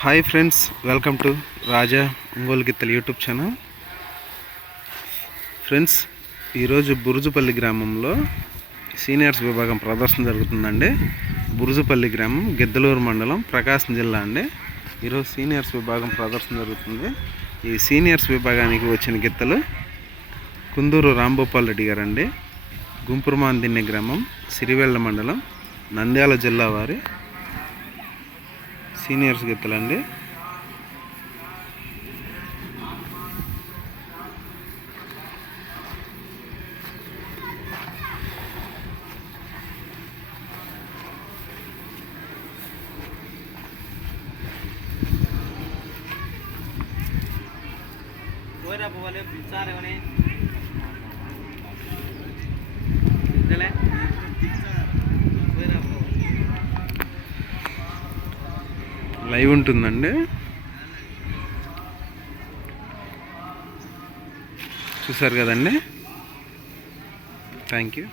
Hi friends welcome to Raja Ongole గిత్తలు YouTube channel. Friends ఈరోజు బురుజుపల్లి గ్రామంలో సీనియర్స్ విభాగం ప్రదర్శన జరుగుతుందండి. బురుజుపల్లి గ్రామం గిద్దలూరు మండలం ప్రకాశం జిల్లా అండి. ఈరోజు సీనియర్స్ విభాగం ప్రదర్శన జరుగుతుంది. ఈ సీనియర్స్ విభాగానికి వచ్చిన గిత్తలు కుందూరు రాంభూపాల్ రెడ్డి గారండి. గుంపురుమాందిన్నె గ్రామం సిరివెళ్ళ మండలం నంద్యాల జిల్లా వారి సీనియర్స్ గెత్తలండి. పోయిరా వాళ్ళు పిలిచారు కానీ లైవ్ ఉంటుందండి. చూసారు కదండి? Thank you